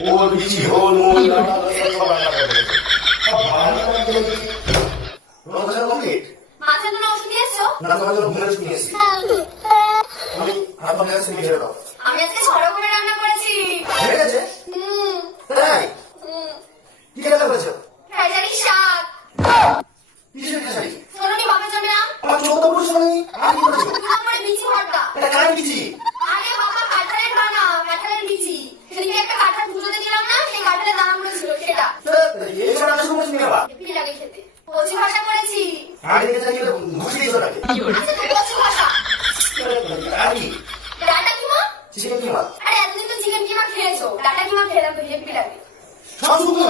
ওল বিচি হোল মোল সব রান্না করে ফেলেছে। সব রান্না করে ফেলেছে। তোমার কথা কমপ্লিট? মাথার জন্য ওষুধ দিয়েছো? না, তোমার জন্য ঘুমের ওষুধ নিয়ে এসেছি। আমি হাত পা মেরে তুমি ছেড়ে দাও। আমি আজকে 6 রকমের রান্না করেছি। হয়ে গেছে? তাই? কি রান্না করেছো? খেসারি শাক। কিসের খেসারি? শোনোনি বাপের জন্য না? আমার চোখ তো পড়ছে না। আর কি করেছো? তারপরে বিচি ভর্তা। এটা কার বিচি? আরে বাবা কাঁঠালের বানা, কাঁঠালের বিচি। সেদিকে একটা কাঁঠাল পুজোতে দিলাম না, সেই কাঁঠালের দানাগুলো ছিল সেটা। এই সব রান্না শুরু করেছি তুমি আবার? হেব্বি লাগে খেতে। কচি ভাষা করেছি। আগে থেকে চাইলে ঘুষিয়ে দিত নাকি? আচ্ছা তো কচি ভাষা। আর কি? ডাটা কিমা? চিকেন কিমা? আরে এতদিন তো চিকেন কিমা খেয়েছো, ডাটা কিমা খেলাম তো হেব্বি লাগে। সব শুকনো?